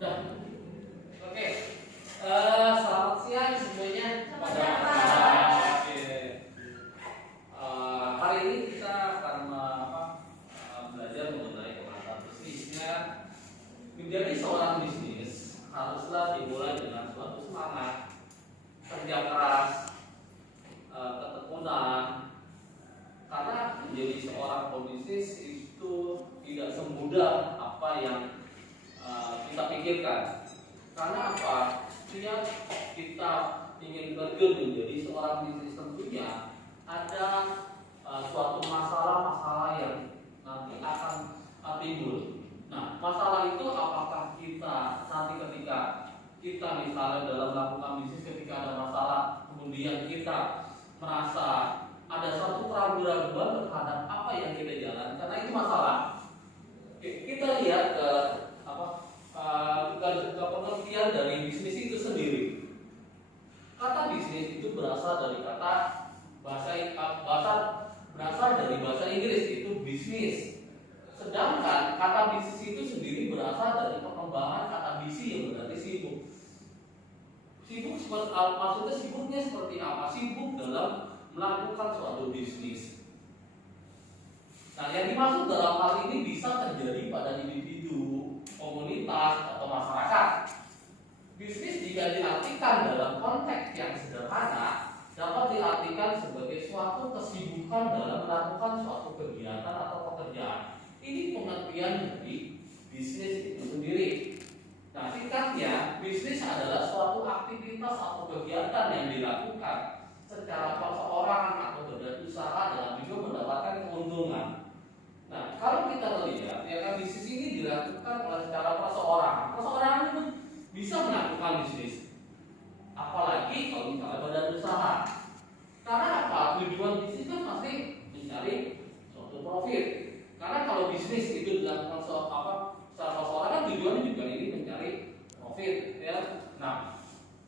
Udah. Oke. Selamat siang semuanya. Oke. Hari ini kita akan belajar mengenai pengantar bisnisnya. Menjadi seorang bisnis haruslah dimulai dengan suatu semangat, kerja keras, ketekunan. Karena menjadi seorang pebisnis itu tidak semudah apa yang kita pikirkan. Karena apa? Setiap kita ingin terjun menjadi seorang bisnis tentunya ada suatu masalah-masalah yang nanti akan timbul. Nah, masalah itu apakah kita nanti ketika kita misalnya dalam melakukan bisnis ketika ada masalah, kemudian kita merasa ada suatu keraguan-keraguan terhadap apa yang kita jalankan, karena itu masalah. Kita lihat ke pengertian dari bisnis itu sendiri. Kata bisnis itu berasal dari kata berasal dari bahasa Inggris, itu bisnis. Sedangkan kata bisnis itu sendiri berasal dari perkembangan kata busy yang berarti sibuk. Sibuk maksudnya sibuknya seperti apa? Sibuk dalam melakukan suatu bisnis. Nah, yang dimaksud dalam hal ini bisa terjadi pada individu, komunitas, atau masyarakat. Bisnis jika diartikan dalam konteks yang sederhana dapat diartikan sebagai suatu kesibukan dalam melakukan suatu kegiatan atau pekerjaan. Ini pengertian dari bisnis itu sendiri. Nah, singkatnya, bisnis adalah suatu aktivitas atau kegiatan yang dilakukan secara perseorangan atau badan usaha dalam juga mendapatkan keuntungan. Nah, kalau kita lihat, ya kan bisnis ini dilakukan oleh secara perseorangan. Perseorangan itu bisa melakukan bisnis, apalagi kalau misalnya badan usaha. Karena apa? Tujuan bisnis kan pasti mencari suatu profit. Karena kalau bisnis itu dilakukan secara perseorangan, tujuannya juga ini mencari profit, ya. Nah,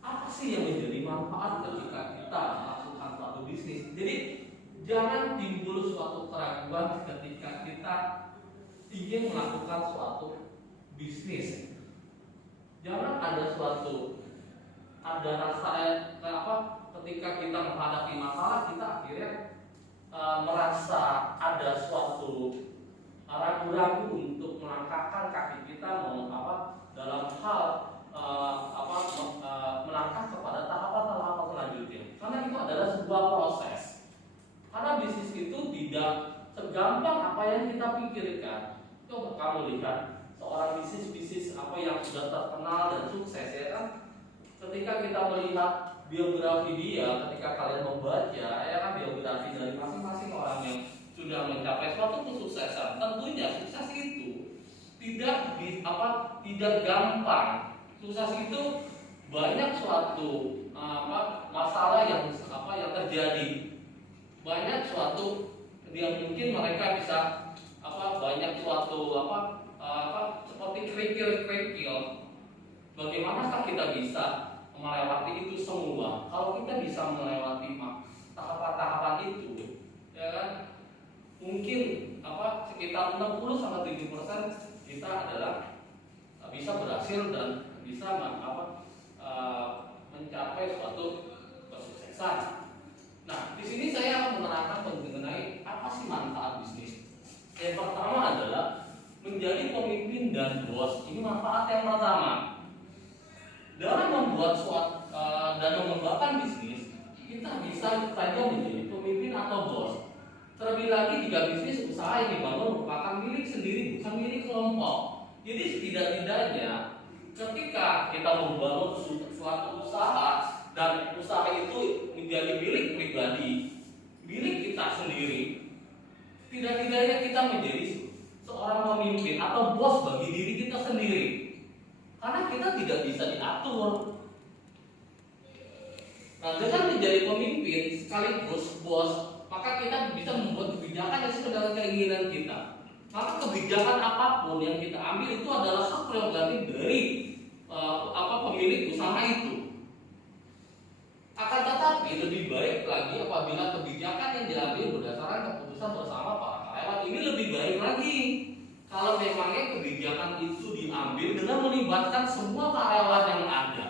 apa sih yang menjadi manfaat ketika kita melakukan suatu bisnis? Jadi jangan timbul suatu keraguan ketika kita ingin melakukan suatu bisnis. Jangan ada rasa ketika kita menghadapi masalah kita akhirnya merasa ada suatu ragu-ragu untuk melangkahkan kaki kita dalam hal melangkah kepada tahapan-tahapan selanjutnya. Karena itu adalah sebuah proses. Karena bisnis itu tidak segampang apa yang kita pikirkan. Coba kamu lihat seorang bisnis apa yang sudah terkenal dan sukses, ya kan? Ketika kita melihat biografi dia, ketika kalian membaca, ya kan, biografi dari masing-masing orang yang sudah mencapai suatu kesuksesan, tentunya sukses itu tidak gampang. Sukses itu banyak suatu masalah yang terjadi. Banyak suatu yang mungkin mereka bisa banyak suatu seperti kerikil-kerikil. Bagaimanakah kita bisa melewati itu semua? Kalau kita bisa melewati tahapan-tahapan itu, ya kan? Mungkin sekitar 60-70% kita adalah bisa berhasil dan bisa mencapai suatu kesuksesan. Nah, di sini saya akan menerangkan mengenai apa sih manfaat bisnis. Yang pertama adalah menjadi pemimpin dan bos. Ini manfaat yang pertama. Dalam membuat dan mengembangkan bisnis, kita bisa saja menjadi pemimpin atau bos. Terlebih lagi jika bisnis usaha yang dibangun merupakan milik sendiri, bukan milik kelompok. Jadi setidak-tidaknya ketika kita membangun suatu usaha dan usaha itu menjadi milik pribadi, milik kita sendiri, tidak-tidaknya kita menjadi seorang pemimpin atau bos bagi diri kita sendiri. Karena kita tidak bisa diatur. Nah, dengan menjadi pemimpin sekaligus bos, maka kita bisa membuat kebijakan yang sesuai dengan keinginan kita. Maka kebijakan apapun yang kita ambil itu adalah hak prerogatif dari pemilik usaha itu. Akan tetapi lebih baik lagi apabila kebijakan yang diambil berdasarkan keputusan bersama para karyawan, ini lebih baik lagi. kalau memangnya kebijakan itu diambil dengan melibatkan semua karyawan yang ada.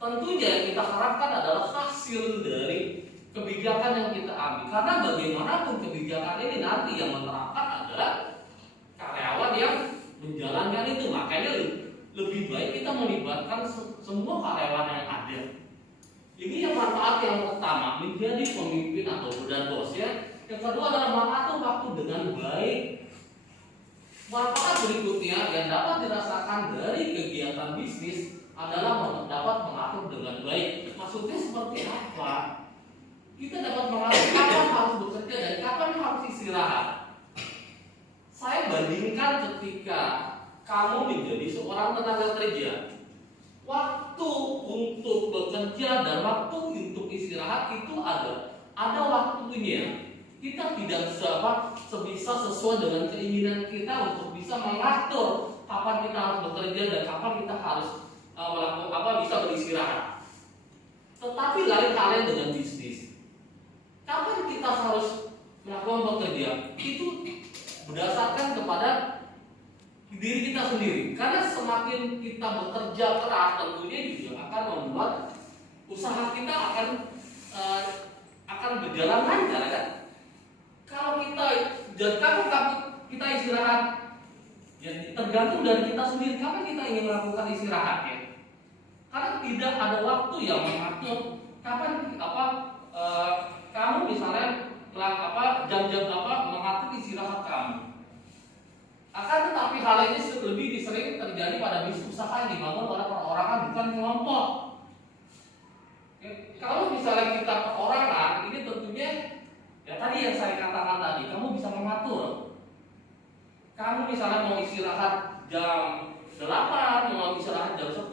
Tentunya yang kita harapkan adalah hasil dari kebijakan yang kita ambil. Karena bagaimanapun kebijakan ini nanti yang menerapkan adalah karyawan yang menjalankan itu. Makanya lebih baik kita melibatkan semua karyawan yang ada. Ini yang manfaat yang pertama, menjadi pemimpin atau bos ya. Yang kedua adalah mengatur waktu dengan baik. Manfaat berikutnya yang dapat dirasakan dari kegiatan bisnis adalah dapat mengatur dengan baik. Maksudnya seperti apa? Kita dapat mengatur kapan harus bekerja dan kapan harus istirahat. Saya bandingkan ketika kamu menjadi seorang tenaga kerja, waktu untuk bekerja dan waktu untuk istirahat itu ada waktunya. Kita tidak sebisa sesuai dengan keinginan kita untuk bisa mengatur kapan kita harus bekerja dan kapan kita harus bisa beristirahat. Tetapi lain halnya dengan bisnis. Kapan kita harus melakukan bekerja? Itu berdasarkan kepada diri kita sendiri. Karena semakin kita bekerja keras, tentunya juga akan membuat usaha kita akan berjalan lancar, kan? Kalau kita istirahat, ya tergantung dari kita sendiri. Kapan kita ingin melakukan istirahat ya? Karena tidak ada waktu yang mengatur kapan kamu misalnya jam-jam mengatur istirahat kamu. Akan tetapi hal ini lebih sering terjadi pada bisnis usaha yang dibangun oleh perorangan bukan kelompok. Kalau misalnya kita perorangan, ini tentunya ya tadi yang saya katakan tadi, kamu bisa mengatur. Kamu misalnya mau istirahat jam 8, mau istirahat jam 10,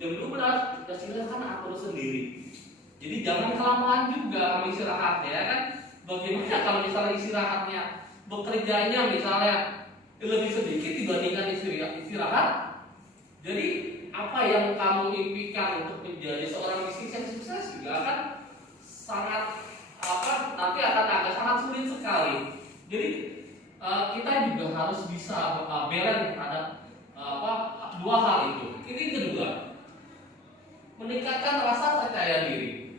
jam 12, ya silakan atur sendiri. Jadi jangan kelamaan juga kamu istirahat ya kan. Bagaimana kalau misalnya istirahatnya, bekerjanya misalnya lebih sedikit dibandingkan istirahat. Jadi apa yang kamu impikan untuk menjadi seorang bisnis yang sukses juga akan sangat nanti akan agak sangat sulit sekali. Jadi kita juga harus bisa balance terhadap dua hal itu. Ini kedua, meningkatkan rasa percaya diri.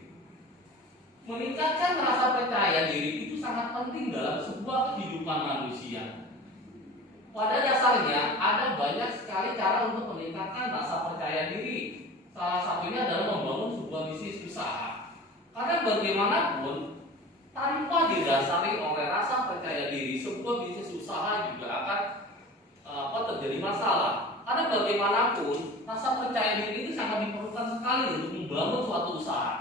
Meningkatkan rasa percaya diri itu sangat penting dalam sebuah kehidupan manusia. Pada dasarnya ada banyak sekali cara untuk meningkatkan rasa percaya diri. Salah satunya adalah membangun sebuah bisnis usaha. Karena bagaimanapun tanpa didasari oleh rasa percaya diri, sebuah bisnis usaha juga akan terjadi masalah. Karena bagaimanapun rasa percaya diri itu sangat diperlukan sekali untuk membangun suatu usaha.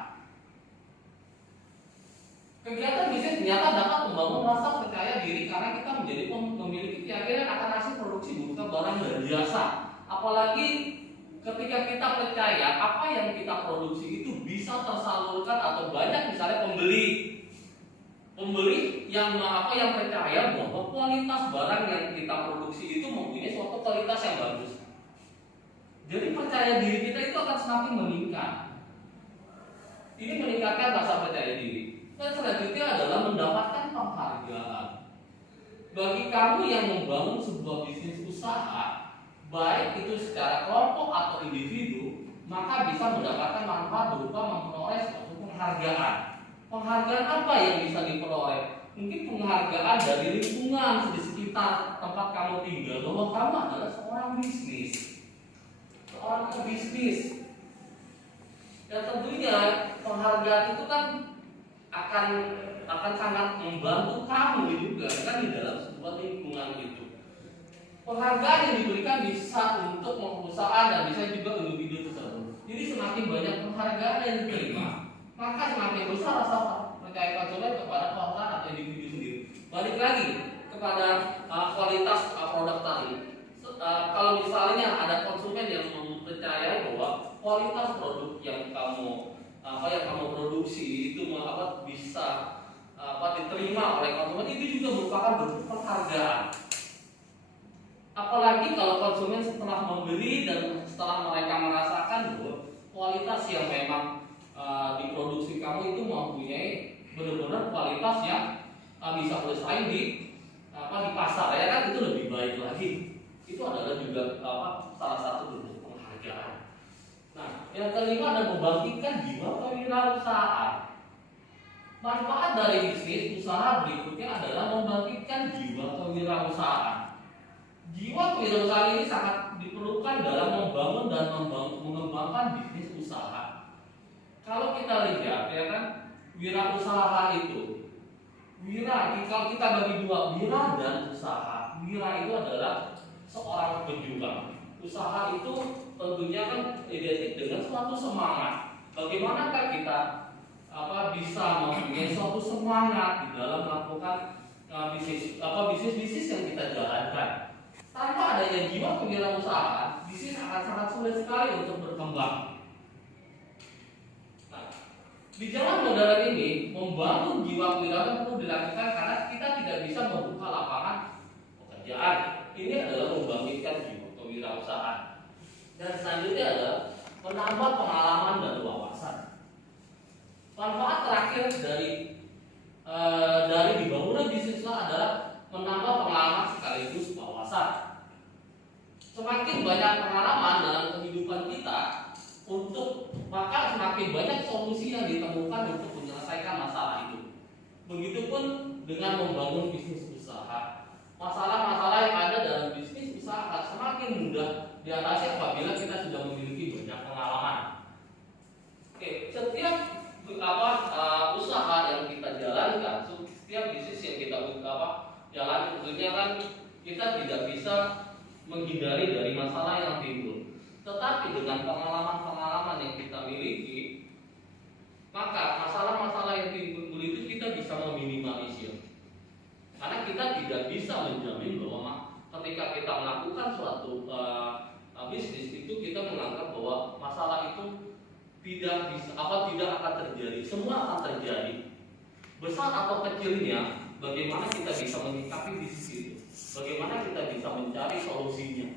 Kegiatan bisnis ternyata dapat membangun rasa percaya diri karena kita menjadi memiliki keyakinan akan hasil produksi berupa barang dan jasa. Apalagi ketika kita percaya apa yang kita produksi itu bisa tersalurkan atau banyak misalnya pembeli yang percaya bahwa kualitas barang yang kita produksi itu mempunyai suatu kualitas yang bagus. Jadi percaya diri kita itu akan semakin meningkat. Ini meningkatkan rasa percaya diri. Dan selanjutnya adalah mendapatkan penghargaan. Bagi kamu yang membangun sebuah bisnis usaha, baik itu secara kelompok atau individu, maka bisa mendapatkan manfaat berupa memperoleh suatu penghargaan. Penghargaan apa yang bisa diperoleh? Mungkin penghargaan dari lingkungan di sekitar tempat kamu tinggal bahwa kamu adalah seorang bisnis. Seorang pebisnis. Dan tentunya penghargaan itu kan akan sangat membantu kamu juga kan di dalam sebuah lingkungan itu. Penghargaan yang diberikan bisa untuk perusahaan dan bisa juga individu tersebut. Jadi semakin banyak penghargaan yang diterima, maka semakin besar rasa percaya konsumen kepada perusahaan atau individu sendiri. Balik lagi kepada kualitas produk tadi. Kalau misalnya ada konsumen yang mempercayai bahwa kualitas produk yang kamu produksi itu bisa diterima oleh konsumen, itu juga merupakan bentuk penghargaan. Apalagi kalau konsumen setelah membeli dan setelah mereka merasakan bahwa kualitas yang memang diproduksi kamu itu mempunyai benar-benar kualitas yang bisa bersaing di di pasar ya kan, itu lebih baik lagi. Itu adalah juga salah satu bentuk penghargaan. Nah, yang kelima adalah membangkitkan jiwa kewirausahaan. Manfaat dari bisnis usaha berikutnya adalah membangkitkan jiwa kewirausahaan. Jiwa kewirausahaan ini sangat diperlukan dalam membangun dan mengembangkan bisnis usaha. Kalau kita lihat ya kan, wirausaha itu, kalau kita bagi dua, wira dan usaha. Wira itu adalah seorang pejuang. Usaha itu tentunya kan identik dengan suatu semangat. Bagaimanakah kita bisa mempunyai suatu semangat di dalam melakukan bisnis yang kita jalankan. Tanpa adanya jiwa kewirausahaan, bisnis akan sangat sulit sekali untuk berkembang. Nah, di zaman modern ini, membangun jiwa kewirausahaan perlu dilakukan karena kita tidak bisa membuka lapangan pekerjaan. Ini adalah membangkitkan jiwa kewirausahaan. Dan selanjutnya adalah menambah pengalaman dan wawasan. Manfaat terakhir dari dibangunnya bisnis adalah menambah pengalaman sekaligus wawasan. Semakin banyak pengalaman dalam kehidupan kita, maka semakin banyak solusi yang ditemukan untuk menyelesaikan masalah itu. Begitupun dengan membangun bisnis usaha. Masalah-masalah yang ada dalam bisnis usaha semakin mudah diatasi apabila kita sudah memiliki banyak pengalaman. Oke, setiap usaha yang kita jalankan, setiap bisnis yang kita jalan, tentunya kan kita tidak bisa menghindari dari masalah yang timbul. Tetapi dengan pengalaman-pengalaman yang kita miliki, maka masalah-masalah yang timbul itu kita bisa meminimalisir. Karena kita tidak bisa menjamin bahwa ketika kita melakukan suatu bisnis itu kita menganggap bahwa masalah itu tidak akan terjadi. Semua akan terjadi. Besar atau kecilnya, bagaimana kita bisa menyikapi bisnis itu? Bagaimana kita bisa mencari solusinya?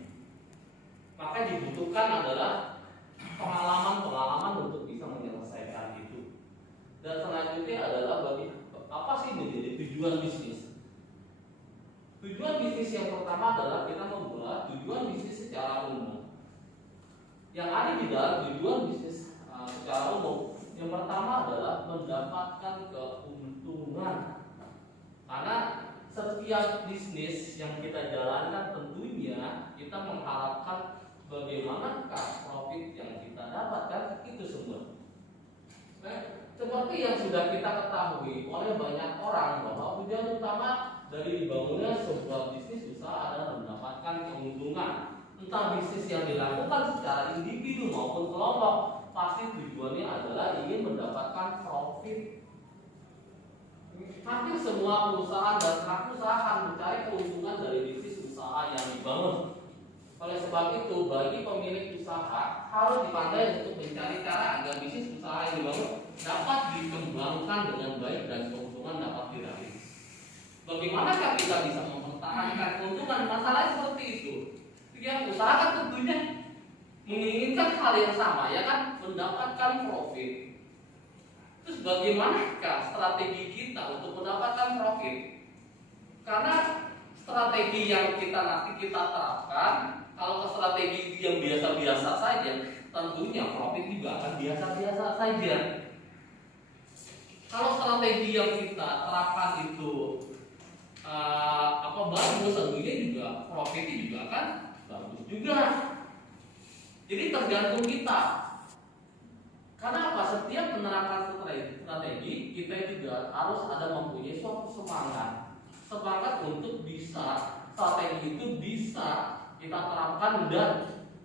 Maka dibutuhkan adalah pengalaman-pengalaman untuk bisa menyelesaikan itu. Dan selanjutnya adalah apa sih menjadi tujuan bisnis? Tujuan bisnis yang pertama adalah kita membuat tujuan bisnis secara umum. Yang ada di dalam tujuan bisnis secara umum, yang pertama adalah mendapatkan keuntungan. Karena setiap bisnis yang kita jalankan tentunya kita mengharapkan bagaimanakah profit yang kita dapatkan itu semua. Seperti yang sudah kita ketahui oleh banyak orang bahwa tujuan utama dari dibangunnya sebuah bisnis usaha adalah mendapatkan keuntungan. Entah bisnis yang dilakukan secara individu maupun kelompok, pasti tujuannya adalah ingin mendapatkan profit. Hampir semua perusahaan dan pelaku usaha akan mencari keuntungan dari bisnis usaha yang dibangun. Oleh sebab itu, bagi pemilik usaha harus dipandai untuk mencari cara agar bisnis usaha yang dibangun dapat dikembangkan dengan baik dan keuntungan dapat diraih. Bagaimanakah kita bisa mempertahankan keuntungan? Masalahnya seperti itu. Yang usaha kan tentunya menginginkan hal yang sama, ya kan, mendapatkan profit. Terus bagaimanakah strategi kita untuk mendapatkan profit? Karena strategi yang nanti kita terapkan, kalau ke strategi yang biasa-biasa saja, tentunya profit juga akan biasa-biasa saja. Kalau strategi yang kita terapkan itu bagus, tentunya juga profitnya juga akan bagus juga. Jadi tergantung kita. Karena apa? Setiap menerapkan strategi, kita juga harus ada mempunyai suatu semangat untuk bisa strategi itu bisa kita terapkan dan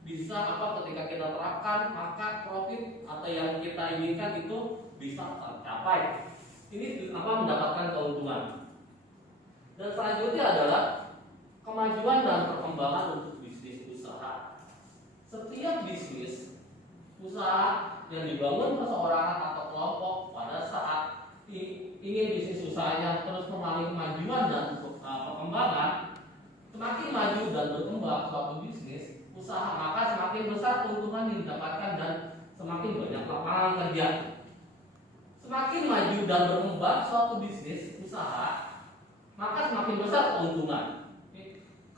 bisa ketika kita terapkan maka profit atau yang kita inginkan itu bisa tercapai. Ini mendapatkan keuntungan. Dan selanjutnya adalah kemajuan dan perkembangan untuk bisnis usaha. Setiap bisnis usaha yang dibangun perseorangan atau kelompok pada saat ingin bisnis usahanya terus mengalami kemajuan dan perkembangan, semakin maju dan berkembang suatu bisnis usaha, maka semakin besar keuntungan yang didapatkan dan semakin banyak lapangan kerja. Semakin maju dan berkembang suatu bisnis usaha, maka semakin besar keuntungan.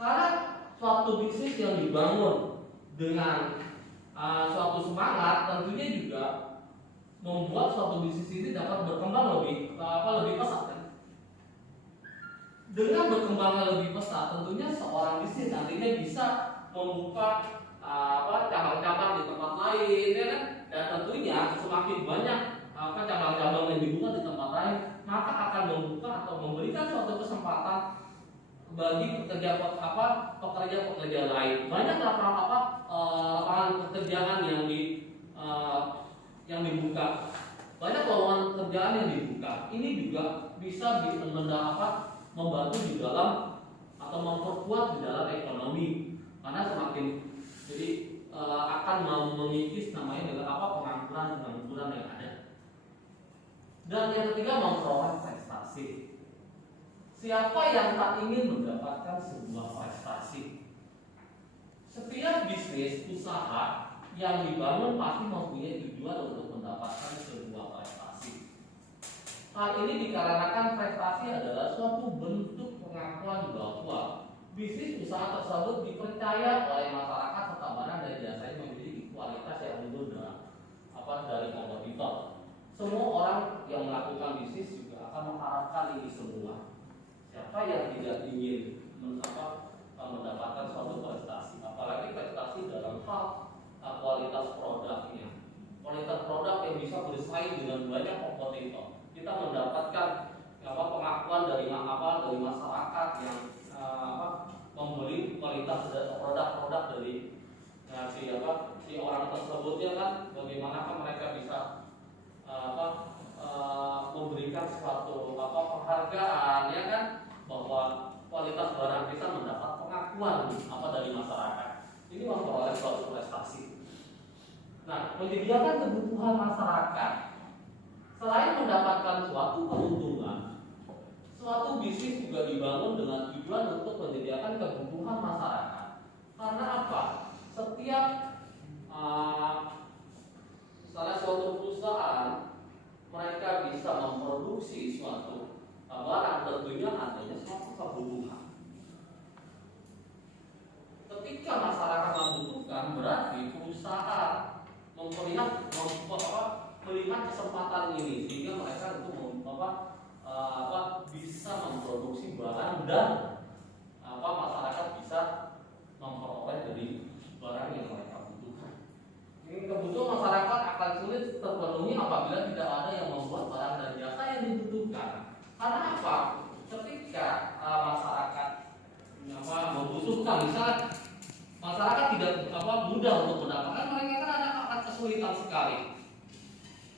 Karena suatu bisnis yang dibangun dengan suatu semangat tentunya juga membuat suatu bisnis ini dapat berkembang lebih pesat kan? Dengan berkembangnya lebih pesat, tentunya seorang bisnis nantinya bisa membuka cabang-cabang di tempat lain, ya kan? Dan tentunya semakin banyak cabang-cabang yang dibuka di tempat lain, maka akan membuka atau memberikan suatu kesempatan bagi pekerja-pekerja lain. Banyak lapangan pekerjaan yang dibuka, banyak lowongan pekerjaan yang dibuka. Ini juga bisa membantu di dalam atau memperkuat di dalam ekonomi, karena semakin jadi akan mengikis namanya dengan pengangguran yang ada. Dan yang ketiga, memperoleh prestasi. Siapa yang tak ingin mendapatkan sebuah prestasi? Setiap bisnis usaha yang dibangun pasti mempunyai tujuan untuk mendapatkan sebuah prestasi. Hal ini dikarenakan prestasi adalah suatu bentuk pengakuan bahwa bisnis usaha tersebut dipercaya oleh masyarakat serta barang dan jasanya memiliki kualitas yang unggul dari kompetitor. Semua orang yang melakukan bisnis juga akan mengharapkan ini semua. Siapa yang tidak ingin mendapatkan suatu prestasi, apalagi prestasi dalam hal kualitas produknya, kualitas produk yang bisa bersaing dengan banyak kompetitor. Kita mendapatkan pengakuan dari masyarakat yang membeli kualitas produk-produk dari si orang tersebutnya kan, bagaimana mereka bisa memberikan suatu penghargaan, ya kan, bahwa kualitas barang kita mendapat pengakuan dari masyarakat. Ini memperoleh suatu prestasi. Nah, menyediakan kebutuhan masyarakat selain mendapatkan suatu keuntungan, suatu bisnis juga dibangun dengan tujuan untuk menyediakan kebutuhan masyarakat. Karena apa? Setiap misalnya suatu perusahaan, mereka bisa memproduksi suatu barang, tentunya adanya suatu kebutuhan. Ketika masyarakat membutuhkan, berarti perusahaan melihat kesempatan ini sehingga mereka itu bisa memproduksi barang dan masyarakat bisa memperoleh dari barang yang mereka butuhkan. Ini kebutuhan masyarakat akan sulit terpenuhi apabila tidak ada yang membuat barang dan jasa yang dibutuhkan. Karena apa? Ketika masyarakat membutuhkan, misalnya masyarakat tidak mudah untuk mendapatkan, mereka kan akan kesulitan sekali.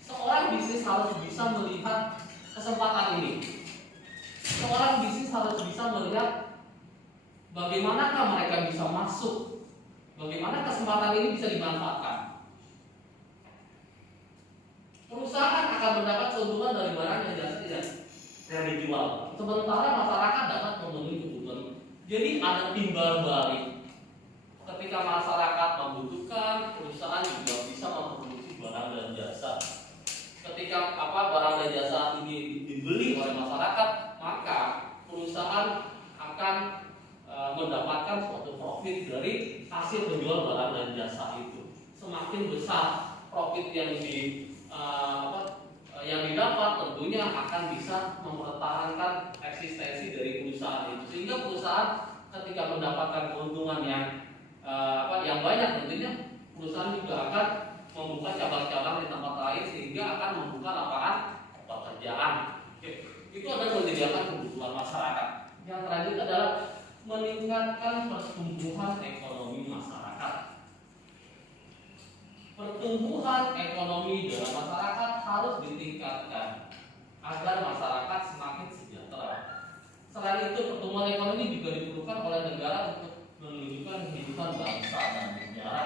Seorang bisnis harus bisa melihat kesempatan ini. Seorang bisnis harus bisa melihat bagaimanakah mereka bisa masuk, bagaimana kesempatan ini bisa dimanfaatkan. Perusahaan akan mendapat keuntungan dari barang dan jasa yang dijual, sementara masyarakat dapat memenuhi kebutuhan. Jadi ada timbal balik. Ketika masyarakat membutuhkan, perusahaan juga bisa memproduksi barang dan jasa. Ketika barang dan jasa ini dibeli oleh masyarakat, maka perusahaan akan mendapatkan suatu profit dari hasil penjual barang dan jasa itu. Semakin besar profit yang didapat, tentunya akan bisa mempertahankan eksistensi dari perusahaan itu. Sehingga perusahaan ketika mendapatkan keuntungan yang banyak, tentunya perusahaan juga akan membuka cabang-cabang di tempat lain sehingga akan membuka lapangan pekerjaan. Itu adalah menyediakan kebutuhan masyarakat. Yang terakhir adalah meningkatkan pertumbuhan ekonomi masyarakat. Pertumbuhan ekonomi dalam masyarakat harus ditingkatkan agar masyarakat semakin sejahtera. Selain itu, pertumbuhan ekonomi juga diperlukan oleh negara untuk menunjukkan kehidupan bangsa dan negara.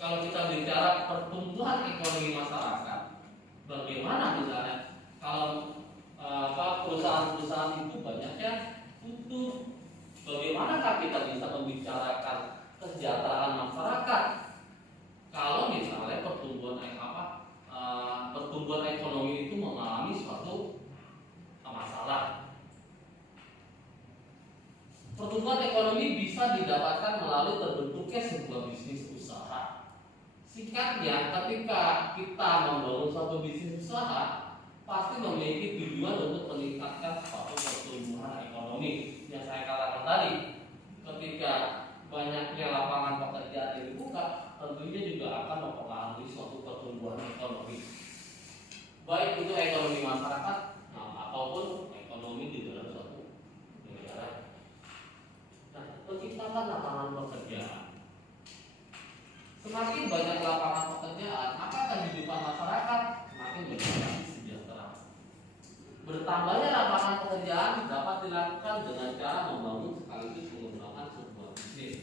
Kalau kita bicara pertumbuhan ekonomi masyarakat, bagaimana misalnya kalau perusahaan-perusahaan itu banyaknya tutup, bagaimanakah kita bisa membicarakan kesejahteraan masyarakat kalau misalnya pertumbuhan ekonomi itu mengalami suatu masalah? Singkatnya, ketika kita membangun suatu bisnis usaha, pasti memiliki tujuan untuk meningkatkan suatu pertumbuhan ekonomi. Yang saya katakan tadi, ketika banyaknya lapangan pekerjaan yang dibuka, tentunya juga akan mempengaruhi suatu pertumbuhan ekonomi, baik untuk ekonomi masyarakat ataupun ekonomi di dalam suatu negara. Nah, menciptakan lapangan pekerjaan. Semakin banyak lapangan pekerjaan, maka kehidupan masyarakat semakin menjadi sejahtera. Bertambahnya lapangan pekerjaan dapat dilakukan dengan cara membangun sekaligus mengembangkan sebuah bisnis.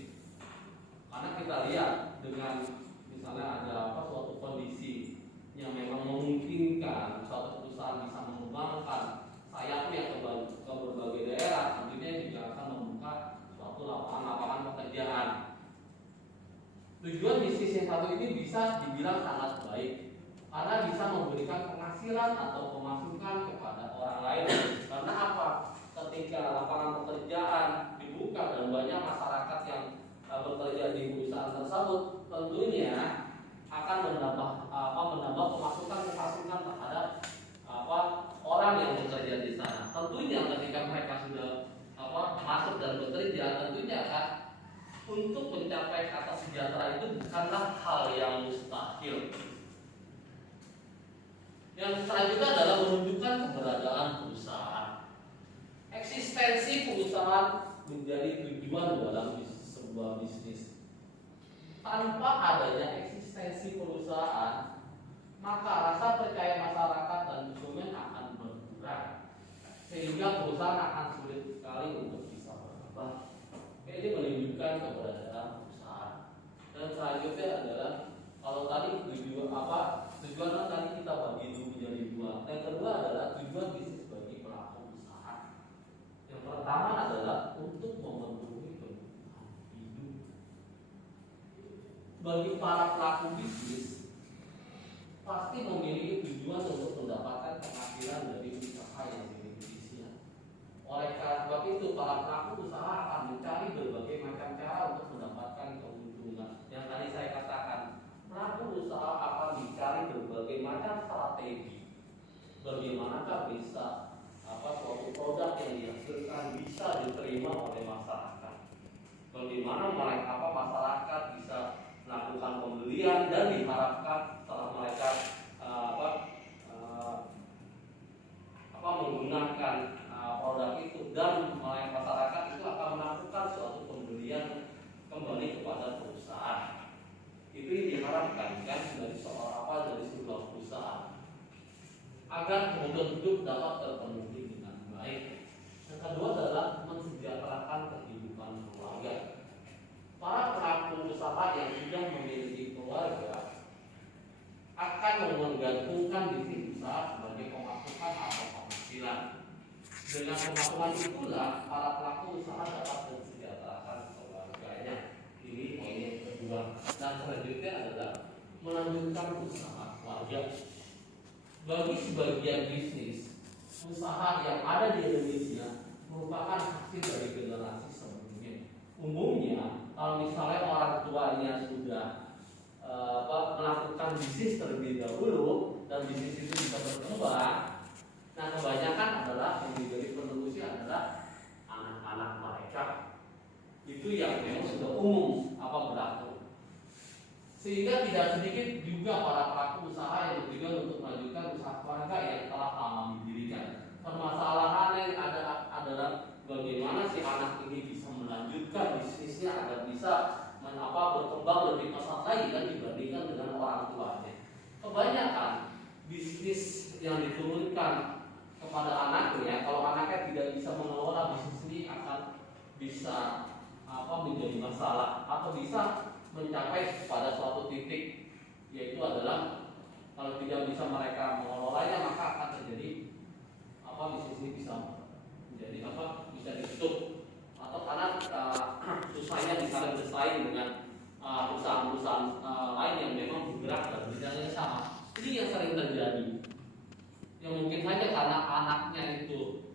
Karena kita lihat dengan misalnya ada suatu kondisi yang memang memungkinkan suatu perusahaan bisa mengembangkan sayapnya ke berbagai daerah, tentunya juga akan membuka suatu lapangan pekerjaan. Tujuan bisnis yang satu ini bisa dibilang sangat baik karena bisa memberikan penghasilan atau pemasukan kepada orang lain. Karena apa? Ketika lapangan pekerjaan dibuka dan banyak masyarakat yang bekerja di perusahaan tersebut, tentunya akan menambah pemasukan terhadap orang yang bekerja di sana. Tentunya ketika mereka sudah masuk dan bekerja, tentunya akan untuk mencapai kata sejahtera itu bukanlah hal yang mustahil. Yang selanjutnya adalah menunjukkan keberadaan perusahaan. Eksistensi perusahaan menjadi tujuan dalam sebuah bisnis. Tanpa adanya eksistensi perusahaan, maka rasa percaya masyarakat dan konsumen akan berkurang, sehingga perusahaan akan sulit sekali untuk bisa berkembang. Ini menunjukkan keberadaan perusahaan. Dan selanjutnya adalah kalau tadi tujuan tadi kita bagi menjadi dua. Yang kedua adalah tujuan bisnis bagi pelaku usaha. Yang pertama adalah untuk memenuhi kebutuhan hidup. Bagi para pelaku bisnis pasti memiliki tujuan untuk mendapatkan penghasilan dari usaha yang dimilikinya. Oleh karena sebab itu, para pelaku usaha akan mencari berbagai macam cara untuk mendapatkan keuntungan. Yang tadi saya katakan, pelaku usaha akan mencari berbagai macam strategi. Bagaimanakah bisa suatu produk yang dihasilkan bisa diterima oleh masyarakat? Bagaimana masyarakat bisa melakukan pembelian dan diharapkan setelah mereka menggunakan produk itu dan masyarakat itu akan melakukan suatu pembelian kembali kepada perusahaan. Itu yang diharapkan kan dari sebuah perusahaan agar kebutuhan hidup dapat terpenuhi dengan baik. Yang kedua adalah mensejahterakan kehidupan keluarga. Para pelaku usaha yang sudah memiliki keluarga akan menggantungkan bisnis usaha sebagai pemasukan atau penghasilan. Dengan pemasukan itulah para pelaku usaha dapat mensejahterakan keluarganya. Ini poin yang kedua. Dan selanjutnya adalah melanjutkan usaha keluarga. Bagi sebagian bisnis, usaha yang ada di Indonesia merupakan hasil dari generasi sebelumnya. Umumnya, kalau misalnya orang tuanya sudah melakukan bisnis terlebih dahulu dan bisnis itu bisa berkembang, nah kebanyakan adalah yang menjadi penerusnya adalah anak-anak mereka. Itu yang memang sudah umum berlaku. Sehingga tidak sedikit juga para pelaku usaha yang bertujuan untuk melanjutkan usaha keluarga yang telah lama didirikan. Permasalahan yang ada adalah bagaimana si anak ini bisa melanjutkan bisnisnya agar bisa berkembang lebih pesat lagi dan dibandingkan dengan orang tuanya. Kebanyakan bisnis yang diturunkan kepada anaknya, kalau anaknya tidak bisa mengelola bisnis ini akan bisa menjadi masalah atau bisa mencapai pada suatu titik, yaitu adalah kalau tidak bisa mereka mengelolanya maka akan terjadi bisnis ini bisa menjadi bisa ditutup atau karena susahnya bisa bersaing dengan perusahaan-perusahaan lain yang memang bergerak dalam bidang yang sama. Ini yang sering terjadi. Yang mungkin saja karena anaknya itu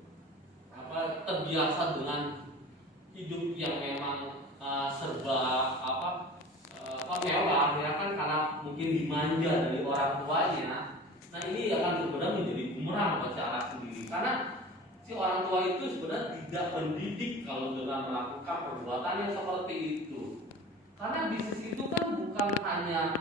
terbiasa dengan hidup yang memang serba mewah, ya kan, karena mungkin mungkin dimanja dari orang tuanya, nah ini akan sebenarnya menjadi bumerang buat si anak sendiri, karena si orang tua itu sebenarnya tidak mendidik kalau dengan melakukan perbuatan yang seperti itu. Karena bisnis itu kan bukan hanya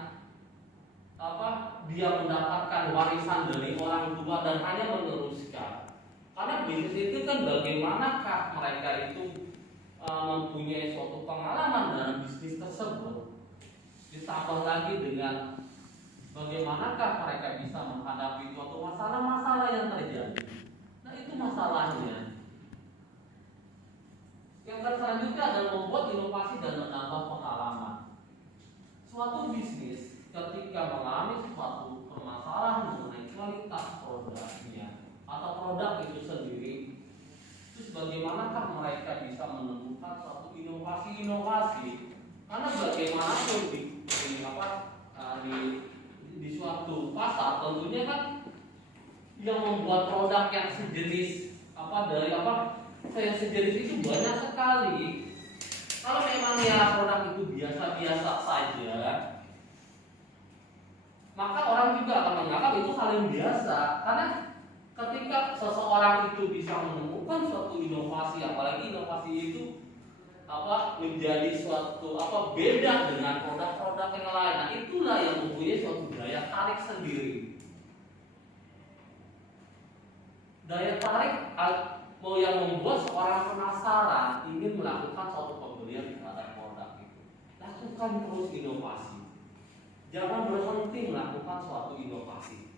dia mendapatkan warisan dari orang tua dan hanya meneruskan. Karena bisnis itu kan bagaimanakah mereka itu mempunyai suatu pengalaman dalam bisnis tersebut, ditambah lagi dengan bagaimanakah mereka bisa menghadapi suatu masalah-masalah yang terjadi. Nah itu masalahnya. Yang selanjutnya adalah membuat inovasi dan menambah pengalaman. Suatu bisnis ketika mengalami suatu permasalahan mengenai kualitas produknya atau produk itu sendiri, terus bagaimanakah mereka bisa menemukan suatu inovasi-inovasi? Karena bagaimanapun di suatu pasar tentunya kan yang membuat produk yang sejenis yang sejenis itu banyak sekali. Kalau memang ya produk itu biasa-biasa saja, maka orang juga akan menganggap itu hal yang biasa. Karena ketika seseorang itu bisa menemukan suatu inovasi, apalagi inovasi itu menjadi suatu beda dengan produk-produk yang lain, nah itulah yang mempunyai suatu daya tarik sendiri. Daya tarik yang membuat seorang penasaran ingin melakukan suatu pembelian terhadap produk itu. Lakukan terus inovasi. Jangan berhenti melakukan suatu inovasi.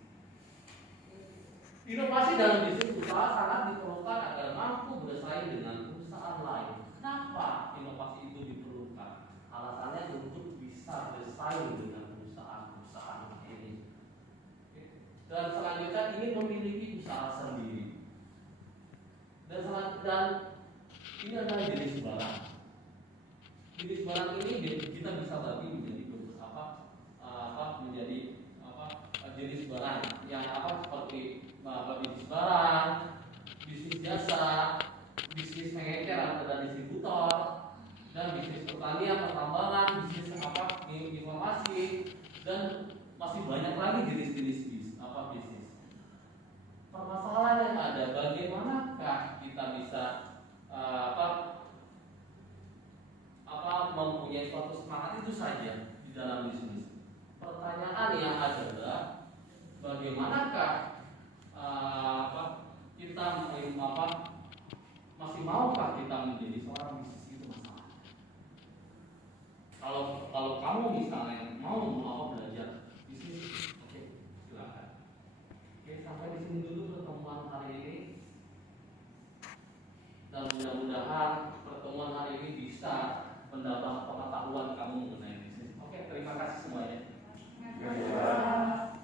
Inovasi dalam bisnis usaha sangat diperlukan agar mampu bersaing dengan perusahaan lain. Kenapa inovasi itu diperlukan? Alasannya untuk bisa bersaing dengan perusahaan-perusahaan ini. Dan selanjutnya ingin memiliki usaha sendiri. Dan ini adalah jenis barang. Jenis barang ini kita bisa bagi menjadi jenis barang yang seperti bisnis barang, bisnis jasa, bisnis manajer atau distributor, dan bisnis pertanian, pertambangan, bisnis informasi, dan masih banyak lagi jenis-jenis bisnis. Permasalahan yang ada, bagaimanakah kita bisa mempunyai suatu semangat itu saja di dalam bisnis. Pertanyaan yang adalah bagaimanakah kita masih maukah kita menjadi seorang bisnis itu masalah. Kalau kamu misalnya mau belajar bisnis, oke, silakan. Oke, sampai di sini dulu pertemuan hari ini. Dan mudah-mudahan pertemuan hari ini bisa mendapat pengetahuan